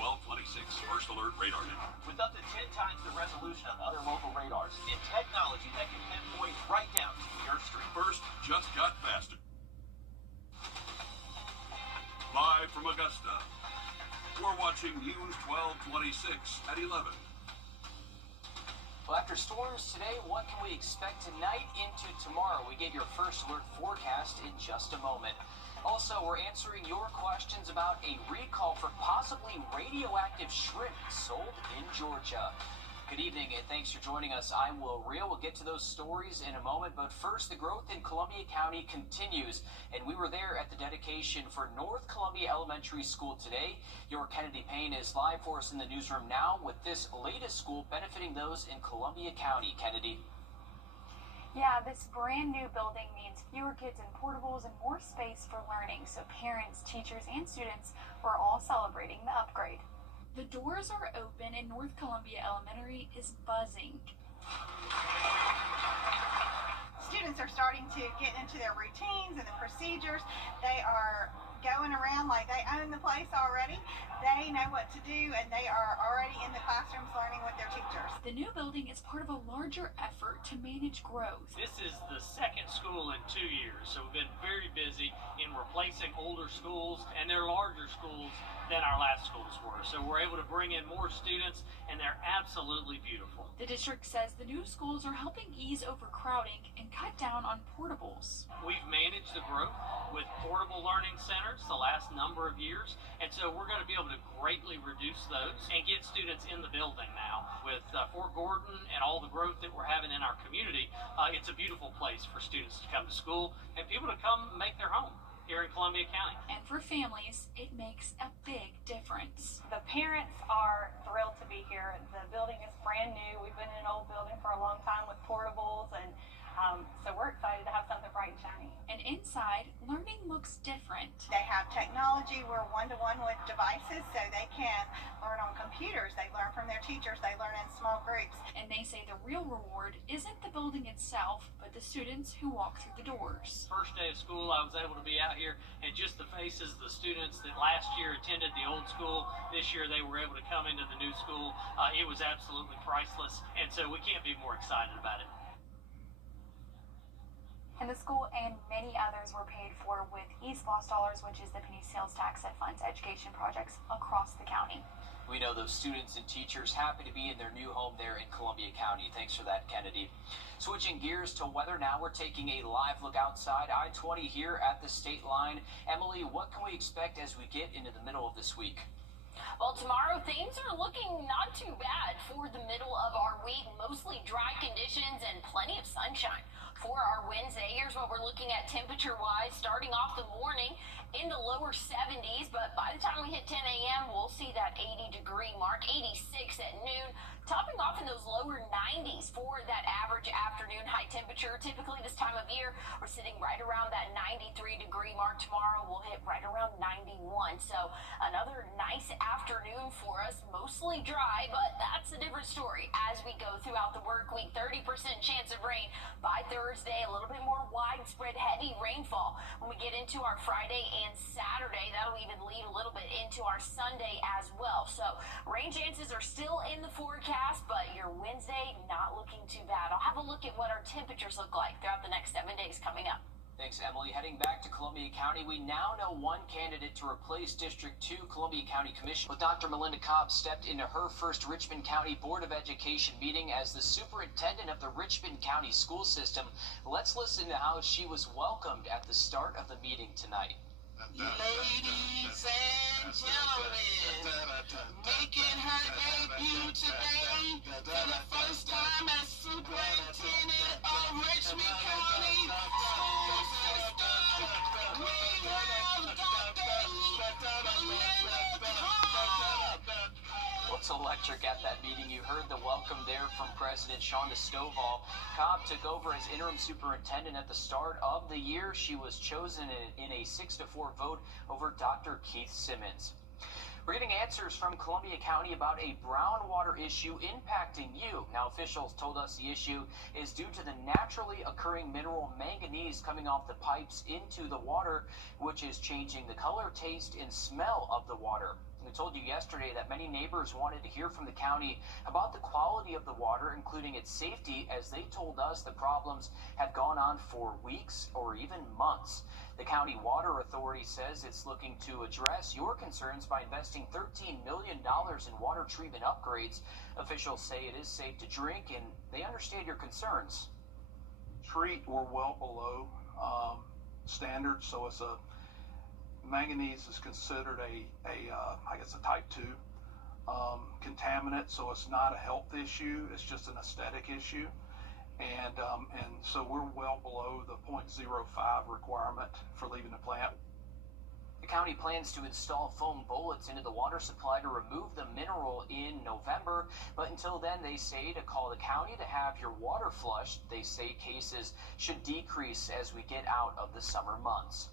1226 First Alert Radar Net. With up to 10 times the resolution of other local radars and technology that can pinpoint right down to your street. First just got faster. Live from Augusta, we're watching News 1226 at 11. Well, after storms today, what can we expect tonight into tomorrow? We get your first alert forecast in just a moment. Also, we're answering your questions about a recall for possibly radioactive shrimp sold in Georgia. Good evening, and thanks for joining us. I'm Wrdw. We'll get to those stories in a moment, but first, the growth in Columbia County continues, and we were there at the dedication for North Columbia Elementary School today. Your Kennedy Payne is live for us in the newsroom now with this latest school benefiting those in Columbia County. Kennedy. Yeah, this brand new building means fewer kids and portables and more space for learning, so parents, teachers, and students were all celebrating the upgrade. The doors are open and North Columbia Elementary is buzzing. Students are starting to get into their routines and the procedures. They are going around like they own the place already. They know what to do, and they are already in the classrooms learning with their teachers. The new building is part of a larger effort to manage growth. This is the second school in 2 years, so we've been very busy in replacing older schools, and they're larger schools than our last schools were. So we're able to bring in more students, and they're absolutely beautiful. The district says the new schools are helping ease overcrowding and cut down on portables. We've managed the growth with portable learning centers the last number of years, and so we're going to be able to greatly reduce those and get students in the building now. With Fort Gordon and all the growth that we're having in our community, it's a beautiful place for students to come to school and people to come make their home here in Columbia County. And for families, it makes a big difference. The parents are thrilled to be here. The building is brand new. We've been in an old building for a long time with portables, and so we're excited to have something bright and shiny. And inside, learning looks different. They have technology. We're one-to-one with devices, so they can learn on computers. They learn from their teachers. They learn in small groups. And they say the real reward isn't the building itself, but the students who walk through the doors. First day of school, I was able to be out here, and just the faces of the students that last year attended the old school, this year they were able to come into the new school. It was absolutely priceless, and so we can't be more excited about it. And the school and many others were paid for with East Lost Dollars, which is the penny sales tax that funds education projects across the county. We know those students and teachers happy to be in their new home there in Columbia County. Thanks for that, Kennedy. Switching gears to weather now, we're taking a live look outside I-20 here at the state line. Emily, what can we expect as we get into the middle of this week? Well, tomorrow things are looking not too bad for the middle of our week. Mostly dry conditions and plenty of sunshine. For our Wednesday, here's what we're looking at temperature-wise. Starting off the morning in the lower 70s, but by the time we hit 10 a.m., we'll see that 80-degree mark, 86 at noon. Topping off in those lower 90s for that average afternoon high temperature. Typically this time of year, we're sitting right around that 93-degree mark. Tomorrow we'll hit right around 91. So another nice afternoon for us, mostly dry, but that's a different story as we go throughout the work week. 30% chance of rain by Thursday, a little bit more widespread heavy rainfall when we get into our Friday and Saturday. That'll even lead a little bit into our Sunday as well. So rain chances are still in the forecast, but your Wednesday not looking too bad. I'll have a look at what our temperatures look like throughout the next 7 days coming up. Thanks, Emily. Heading back to Columbia County, we now know one candidate to replace District 2 Columbia County Commissioner. With Dr. Melinda Cobb stepped into her first Richmond County Board of Education meeting as the superintendent of the Richmond County school system. Let's listen to how she was welcomed at the start of the meeting tonight. Ladies and gentlemen, making her debut today for the first time as superintendent of Richmond County School System, we have Dr. Melinda Cobb. What's electric at that meeting? You heard the welcome there from President Shonda Stovall. Cobb took over as interim superintendent at the start of the year. She was chosen in a 6-4 vote over Dr. Keith Simmons. We're getting answers from Columbia County about a brown water issue impacting you. Now, officials told us the issue is due to the naturally occurring mineral manganese coming off the pipes into the water, which is changing the color, taste, and smell of the water. We told you yesterday that many neighbors wanted to hear from the county about the quality of the water, including its safety, as they told us the problems have gone on for weeks or even months. The County Water Authority says it's looking to address your concerns by investing $13 million in water treatment upgrades. Officials say it is safe to drink, and they understand your concerns. We're well below standards, so it's manganese is considered I guess a type 2 contaminant, so it's not a health issue, it's just an aesthetic issue. And so we're well below the 0.05 requirement for leaving the plant. The county plans to install foam bullets into the water supply to remove the mineral in November, but until then, they say to call the county to have your water flushed. They say cases should decrease as we get out of the summer months.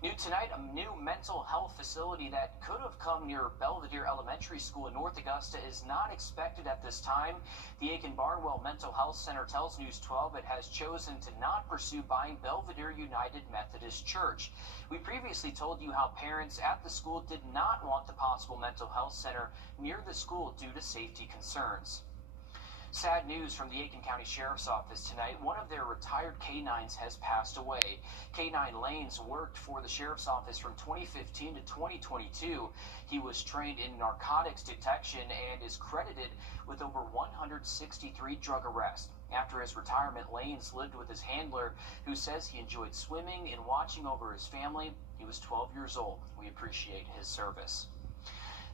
New tonight, a new mental health facility that could have come near Belvedere Elementary School in North Augusta is not expected at this time. The Aiken-Barnwell Mental Health Center tells News 12 it has chosen to not pursue buying Belvedere United Methodist Church. We previously told you how parents at the school did not want the possible mental health center near the school due to safety concerns. Sad news from the Aiken County Sheriff's Office tonight. One of their retired canines has passed away. K9 Lanes worked for the Sheriff's Office from 2015 to 2022. He was trained in narcotics detection and is credited with over 163 drug arrests. After his retirement, Lanes lived with his handler, who says he enjoyed swimming and watching over his family. He was 12 years old. We appreciate his service.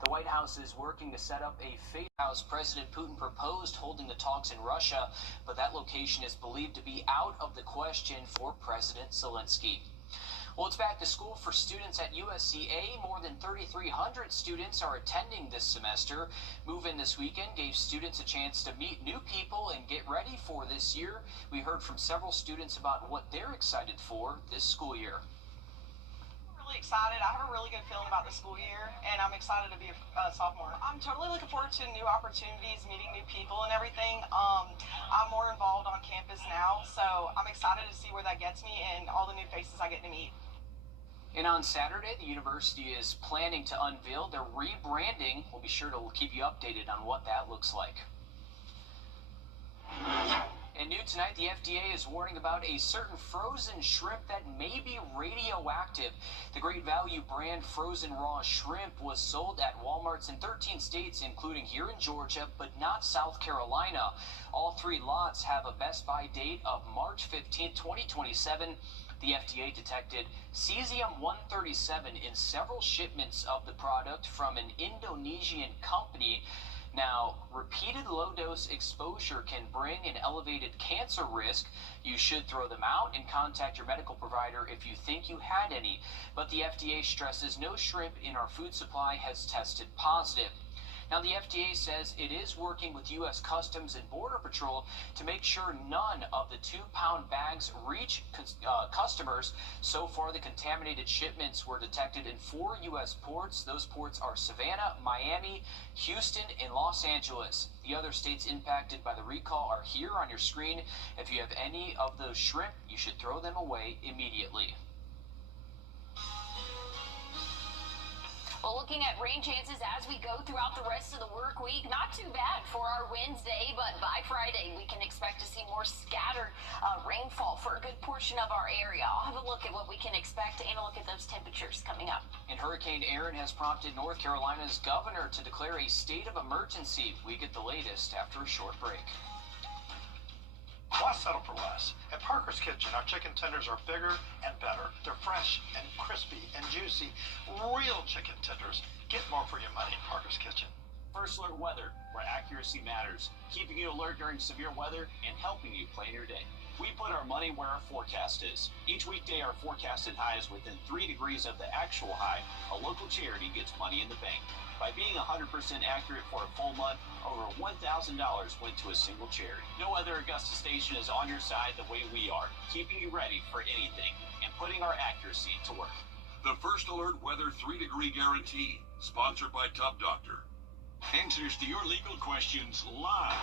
The White House is working to set up a fake house. President Putin proposed holding the talks in Russia, but that location is believed to be out of the question for President Zelensky. Well, it's back to school for students at USCA. More than 3,300 students are attending this semester. Move-in this weekend gave students a chance to meet new people and get ready for this year. We heard from several students about what they're excited for this school year. Really excited. I have a really good feeling about the school year, and I'm excited to be a sophomore. I'm totally looking forward to new opportunities, meeting new people and everything. I'm more involved on campus now, so I'm excited to see where that gets me and all the new faces I get to meet. And on Saturday, the university is planning to unveil their rebranding. We'll be sure to keep you updated on what that looks like. And new tonight, the FDA is warning about a certain frozen shrimp that may be radioactive. The Great Value brand frozen raw shrimp was sold at Walmarts in 13 states, including here in Georgia, but not South Carolina. All 3 lots have a Best Buy date of March 15, 2027. The FDA detected cesium-137 in several shipments of the product from an Indonesian company. Now, repeated low-dose exposure can bring an elevated cancer risk. You should throw them out and contact your medical provider if you think you had any. But the FDA stresses no shrimp in our food supply has tested positive. Now, the FDA says it is working with U.S. Customs and Border Patrol to make sure none of the 2-pound bags reach customers. So far, the contaminated shipments were detected in 4 U.S. ports. Those ports are Savannah, Miami, Houston, and Los Angeles. The other states impacted by the recall are here on your screen. If you have any of those shrimp, you should throw them away immediately. Well, looking at rain chances as we go throughout the rest of the work week, not too bad for our Wednesday, but by Friday we can expect to see more scattered rainfall for a good portion of our area. I'll have a look at what we can expect and a look at those temperatures coming up. And Hurricane Aaron has prompted North Carolina's governor to declare a state of emergency. We get the latest after a short break. Why settle for less? At Parker's Kitchen, our chicken tenders are bigger and better. They're fresh and crispy and juicy. Real chicken tenders. Get more for your money at Parker's Kitchen. First Alert Weather, where accuracy matters, keeping you alert during severe weather and helping you plan your day. We put our money where our forecast is. Each weekday, our forecasted high is within 3 degrees of the actual high. A local charity gets money in the bank. By being 100% accurate for a full month, over $1,000 went to a single charity. No other Augusta station is on your side the way we are, keeping you ready for anything and putting our accuracy to work. The First Alert Weather 3-degree guarantee, sponsored by Top Doctor. Answers to your legal questions live.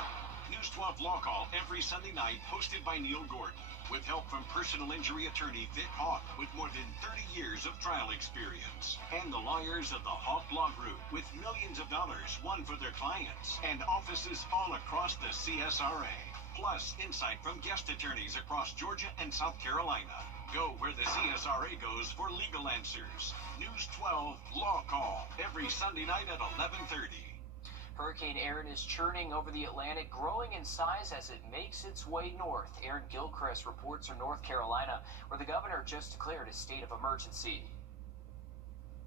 News 12 Law Call every Sunday night, hosted by Neil Gordon, with help from personal injury attorney Vic Hawk, with more than 30 years of trial experience, and the lawyers of the Hawk Law Group, with millions of dollars won for their clients, and offices all across the CSRA. Plus, insight from guest attorneys across Georgia and South Carolina. Go where the CSRA goes for legal answers. News 12 Law Call every Sunday night at 11:30. Hurricane Erin is churning over the Atlantic, growing in size as it makes its way north. Aaron Gilchrist reports from North Carolina, where the governor just declared a state of emergency.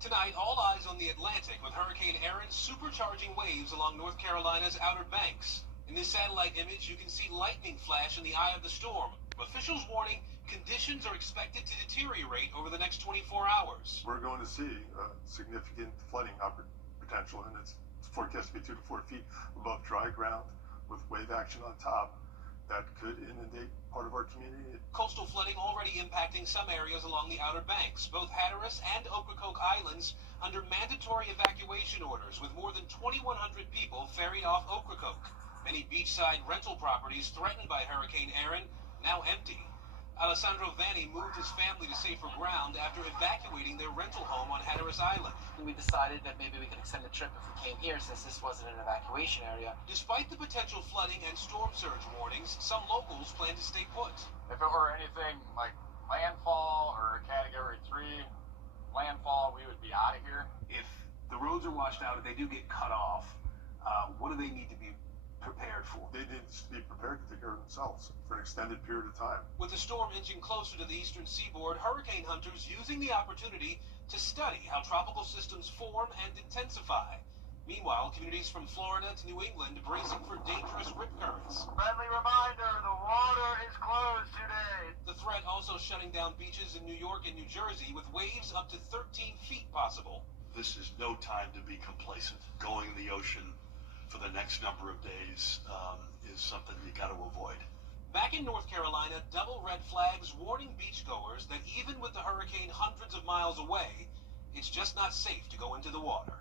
Tonight, all eyes on the Atlantic, with Hurricane Erin supercharging waves along North Carolina's Outer Banks. In this satellite image, you can see lightning flash in the eye of the storm. Officials warning conditions are expected to deteriorate over the next 24 hours. We're going to see significant flooding potential, and it's forecast to be 2 to 4 feet above dry ground with wave action on top that could inundate part of our community. Coastal flooding already impacting some areas along the Outer Banks, both Hatteras and Ocracoke Islands under mandatory evacuation orders, with more than 2,100 people ferried off Ocracoke. Many beachside rental properties threatened by Hurricane Erin now empty. Alessandro Vanni moved his family to safer ground after evacuating their rental home on Hatteras Island. We decided that maybe we could extend the trip if we came here, since this wasn't an evacuation area. Despite the potential flooding and storm surge warnings, some locals plan to stay put. If it were anything like landfall or a Category 3 landfall, we would be out of here. If the roads are washed out, if they do get cut off, what do they need to be prepared for? They need to be prepared to take care of themselves for an extended period of time. With the storm inching closer to the eastern seaboard, hurricane hunters using the opportunity to study how tropical systems form and intensify. Meanwhile, communities from Florida to New England bracing for dangerous rip currents. Friendly reminder, the water is closed today. The threat also shutting down beaches in New York and New Jersey, with waves up to 13 feet possible. This is no time to be complacent. Going in the ocean for the next number of days is something you got to avoid. Back in North Carolina, double red flags warning beachgoers that even with the hurricane hundreds of miles away, it's just not safe to go into the water.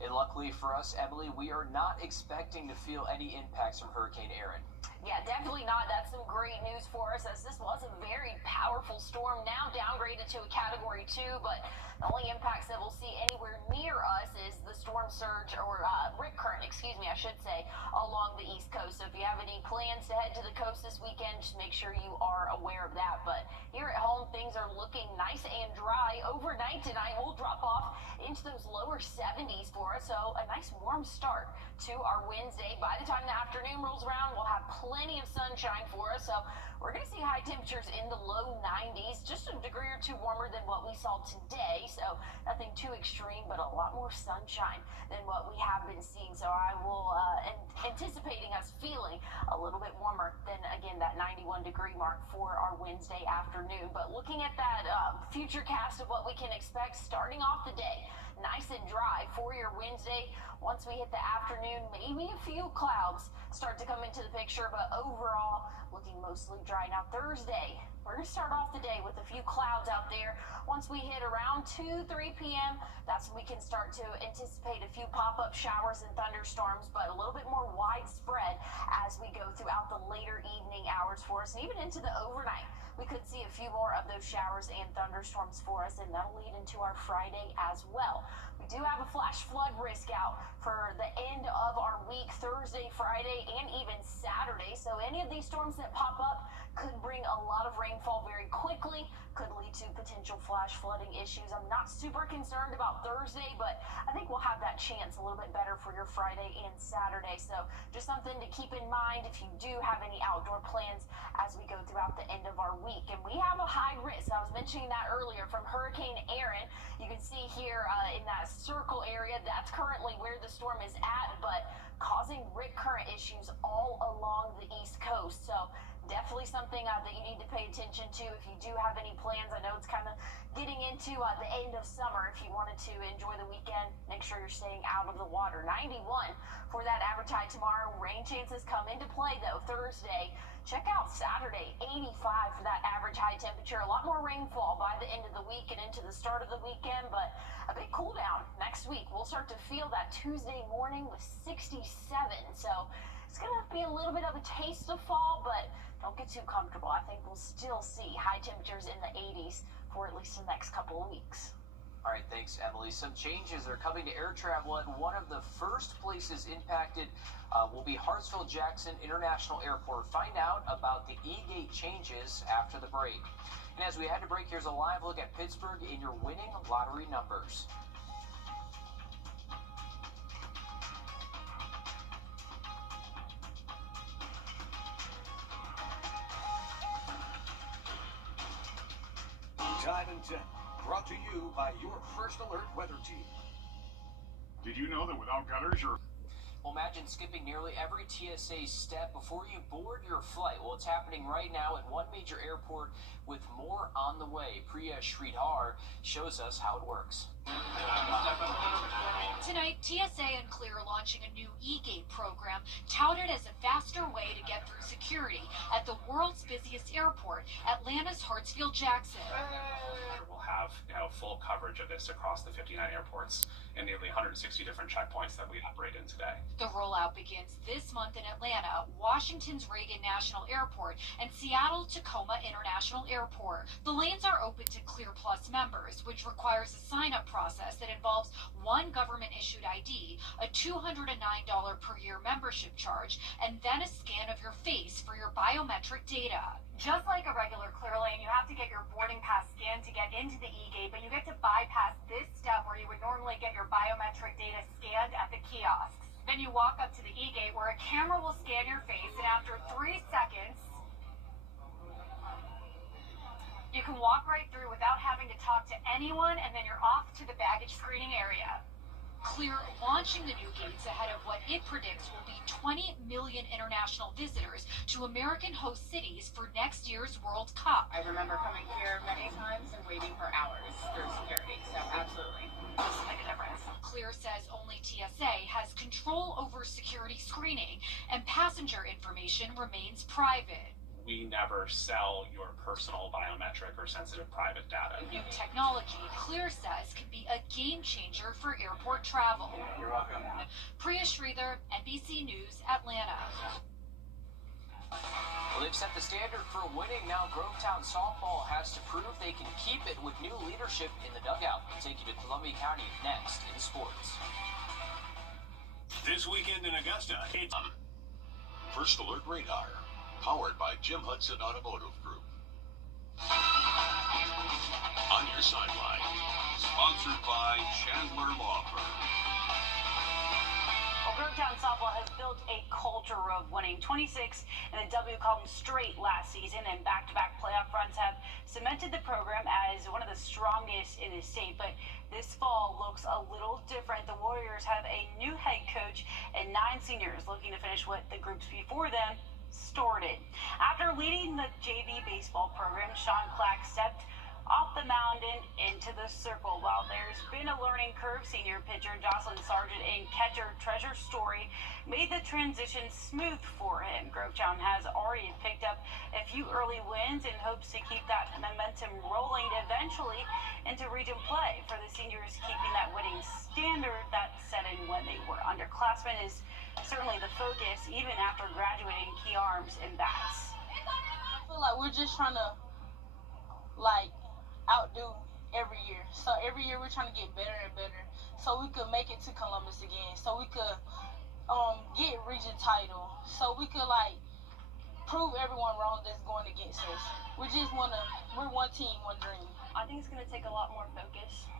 And luckily for us, Emily, we are not expecting to feel any impacts from Hurricane Erin. Yeah, definitely not. That's some great news for us, as this was a very powerful storm, now downgraded to a Category 2, but the only impacts that we'll see anywhere near us is the storm surge, or rip current, I should say, along the East Coast. So if you have any plans to head to the coast this weekend, just make sure you are aware of that. But here at home, things are looking nice and dry. Overnight tonight, we'll drop off into those lower 70s for us, so a nice warm start to our Wednesday. By the time the afternoon rolls around, we'll have plenty of sunshine for us, so we're going to see high temperatures in the low 90s, just a degree or two warmer than what we saw today, so nothing too extreme, but a lot more sunshine than what we have been seeing. So I will anticipating us feeling a little bit warmer than, again, that 91 degree mark for our Wednesday afternoon. But looking at that future cast of what we can expect starting off the day, nice and dry for your Wednesday. Once we hit the afternoon, maybe a few clouds start to come into the picture, but overall looking mostly dry. Now Thursday, we're going to start off the day with a few clouds out there. Once we hit around 2-3 p.m., that's when we can start to anticipate a few pop-up showers and thunderstorms, but a little bit more widespread as we go throughout the later evening hours for us, and even into the overnight. We could see a few more of those showers and thunderstorms for us, and that'll lead into our Friday as well. We do have a flash flood risk out for the end of our week, Thursday, Friday, and even Saturday. So any of these storms that pop up could bring a lot of rainfall very quickly, could lead to potential flash flooding issues. I'm not super concerned about Thursday, but I think we'll have that chance a little bit better for your Friday and Saturday. So just something to keep in mind if you do have any outdoor plans as we go throughout the end of our week. And we have a high risk. I was mentioning that earlier from Hurricane Erin. You can see here in that circle area, that's currently where the storm is at, but causing rip current issues all along the East Coast. So Definitely something that you need to pay attention to if you do have any plans. I know it's kind of getting into the end of summer. If you wanted to enjoy the weekend, make sure you're staying out of the water. 91 for that average high tomorrow. Rain chances come into play, though, Thursday. Check out Saturday, 85 for that average high temperature. A lot more rainfall by the end of the week and into the start of the weekend, but a big cool down next week. We'll start to feel that Tuesday morning with 67. So it's going to be a little bit of a taste of fall, but don't get too comfortable. I think we'll still see high temperatures in the 80s for at least the next couple of weeks. All right, thanks, Emily. Some changes are coming to air travel, and one of the first places impacted will be Hartsfield-Jackson International Airport. Find out about the E-gate changes after the break. And as we head to break, here's a live look at Pittsburgh in your winning lottery numbers. Tide and 10, brought to you by your First Alert weather team. Did you know that without gutters, you're... Well, imagine skipping nearly every TSA step before you board your flight. Well, it's happening right now at one major airport with more on the way. Priya Sridhar shows us how it works. Tonight, TSA and Clear are launching a new E-gate program touted as a faster way to get through security at the world's busiest airport, Atlanta's Hartsfield-Jackson. We'll have full coverage of this across the 59 airports and nearly 160 different checkpoints that we operate in today. The rollout begins this month in Atlanta, Washington's Reagan National Airport, and Seattle Tacoma International Airport. The lanes are open to Clear Plus members, which requires a sign-up process that involves one government-issued ID, a $209 per year membership charge, and then a scan of your face for your biometric data. Just like a regular Clear lane, you have to get your boarding pass scanned to get into the E-gate, but you get to bypass this step where you would normally get your biometric data scanned at the kiosks. Then you walk up to the E-gate where a camera will scan your face, and after 3 seconds, you can walk right through without having to talk to anyone, and then you're off to the baggage screening area. Clear launching the new gates ahead of what it predicts will be 20 million international visitors to American host cities for next year's World Cup. I remember coming here many times and waiting for hours for security, so absolutely. This will make a difference. Clear says only TSA has control over security screening, and passenger information remains private. We never sell your personal biometric or sensitive private data. New technology, Clear says, can be a game changer for airport travel. You're welcome. Priya Sridhar, NBC News, Atlanta. Well, they've set the standard for winning. Now Grovetown softball has to prove they can keep it with new leadership in the dugout. We'll take you to Columbia County next in sports. This weekend in Augusta, it's First Alert Radar, powered by Jim Hudson Automotive Group. On your sideline, sponsored by Chandler Law Firm. Well, Grovetown softball has built a culture of winning. 26 in the W column straight last season, and back-to-back playoff runs have cemented the program as one of the strongest in the state. But this fall looks a little different. The Warriors have a new head coach and 9 seniors looking to finish what the groups before them started. After leading the JV baseball program, Sean Clack stepped off the mound and into the circle. While there's been a learning curve, senior pitcher Jocelyn Sargent and catcher Treasure Story made the transition smooth for him. Grovetown has already picked up a few early wins and hopes to keep that momentum rolling eventually into region play. For the seniors, keeping that winning standard that set in when they were underclassmen is certainly the focus, even after graduating key arms and bats. I feel like we're just trying to outdo every year. So every year we're trying to get better and better so we could make it to Columbus again, so we could get region title, so we could prove everyone wrong that's going against us. We're one team, one dream. I think it's going to take a lot more focus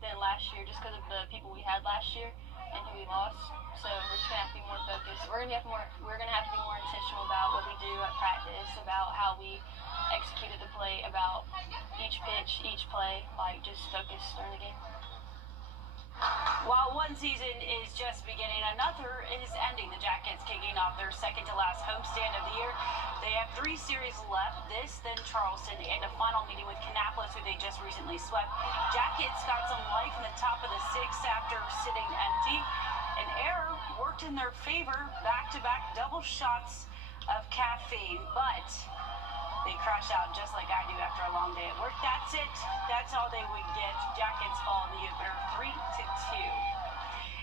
than last year just because of the people we had last year and who we lost. So we're just going to have to be more focused. We're going to have to be more intentional about what we do at practice, about how we executed the play, about each pitch, each play, just focus during the game. While one season is just beginning, another is ending. The Jackets kicking off their second-to-last homestand of the year. They have 3 series left, this, then Charleston, and a final meeting with Kannapolis, who they just recently swept. Jackets got some life in the top of the 6th after sitting empty. An error worked in their favor, back-to-back double shots of caffeine, but they crash out just like I do after a long day at work. That's it. That's all they would get. Jackets fall in the opener 3-2.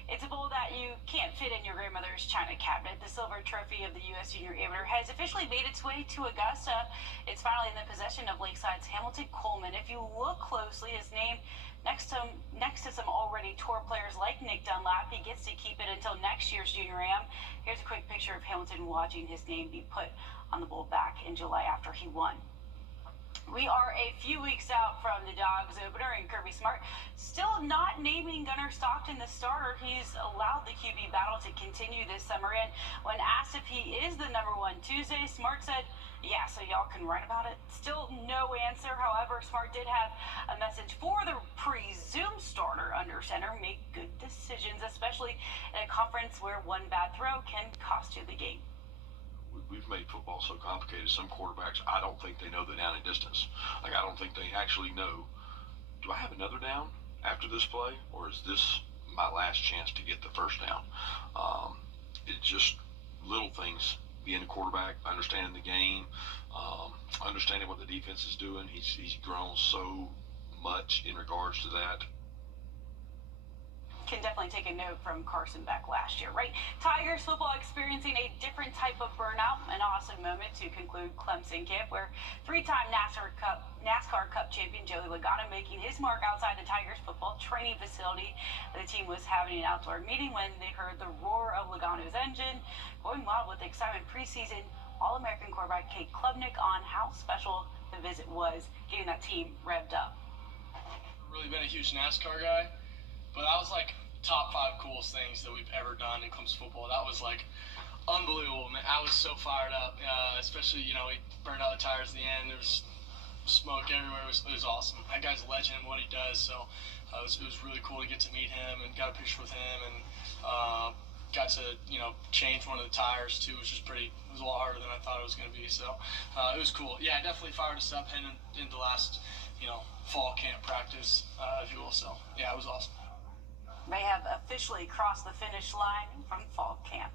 It's a bowl that you can't fit in your grandmother's china cabinet. The silver trophy of the U.S. Junior Amateur has officially made its way to Augusta. It's finally in the possession of Lakeside's Hamilton Coleman. If you look closely, his name next to some already tour players like Nick Dunlap. He gets to keep it until next year's Junior Am. Here's a quick picture of Hamilton watching his name be put on the bowl back in July after he won. We are a few weeks out from the Dogs opener, and Kirby Smart still not naming Gunnar Stockton the starter. He's allowed the QB battle to continue this summer, and when asked if he is the #1 Tuesday, Smart said, yeah, so y'all can write about it. Still no answer. However, Smart did have a message for the presumed starter under center. Make good decisions, especially in a conference where one bad throw can cost you the game. We've made football so complicated. Some quarterbacks, I don't think they know the down and distance. Like, I don't think they actually know, do I have another down after this play, or is this my last chance to get the first down? It's just little things. Being a quarterback, understanding the game, understanding what the defense is doing. He's grown so much in regards to that. Can definitely take a note from Carson Beck last year, right? Tigers football experiencing a different type of burnout. An awesome moment to conclude Clemson camp, where 3-time NASCAR Cup champion Joey Logano making his mark outside the Tigers football training facility. The team was having an outdoor meeting when they heard the roar of Logano's engine. Going wild with excitement, preseason All-American quarterback Kate Klubnik on how special the visit was, getting that team revved up. Really been a huge NASCAR guy, but that was like top 5 coolest things that we've ever done in Clemson football. That was like unbelievable, man. I was so fired up, especially, you know, he burned out the tires at the end. There was smoke everywhere. It was awesome. That guy's a legend in what he does, so it was really cool to get to meet him and got a picture with him, and got to, you know, change one of the tires too, which was it was a lot harder than I thought it was going to be, so it was cool. Yeah, definitely fired us up heading into last, you know, fall camp practice, if you will, so yeah, it was awesome. They have officially crossed the finish line from fall camp.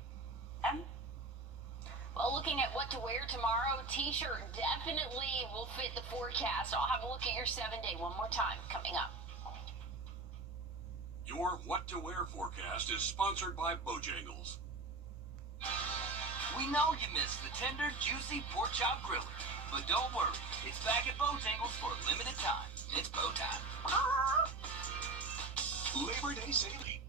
Well, looking at what to wear tomorrow, t-shirt definitely will fit the forecast. I'll have a look at your 7-day one more time coming up. Your What to Wear forecast is sponsored by Bojangles. We know you missed the tender, juicy pork chop griller, but don't worry, it's back at Bojangles for a limited time. It's bow time. Labor Day saving.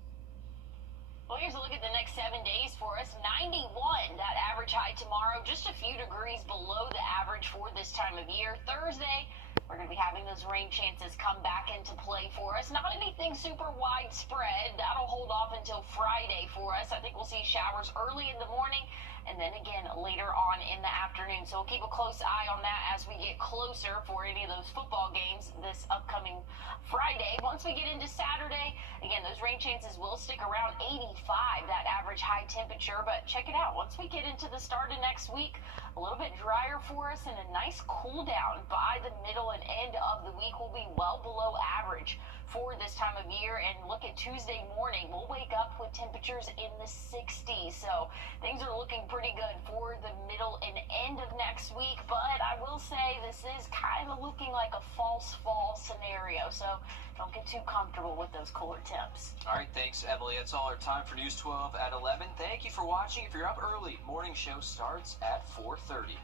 Well, here's a look at the next 7 days for us. 91, that average high tomorrow, just a few degrees below the average for this time of year. Thursday, we're going to be having those rain chances come back into play for us. Not anything super widespread. That'll hold off until Friday for us. I think we'll see showers early in the morning and then again later on in the afternoon. So we'll keep a close eye on that as we get closer for any of those football games this upcoming Friday. Once we get into Saturday, again, those rain chances will stick around 85, that average high temperature. But check it out. Once we get into the start of next week, a little bit drier for us and a nice cool down by the middle and end of the week. Will be well below average for this time of year. And look at Tuesday morning, we'll wake up with temperatures in the 60s. So things are looking pretty good for the middle and end of next week. But I will say this is kind of looking like a false fall scenario. So don't get too comfortable with those cooler temps. All right, thanks, Emily. That's all our time for News 12 at 11. Thank you for watching. If you're up early, morning show starts at 4:30.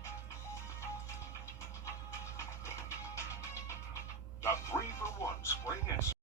The 3-for-1 spring and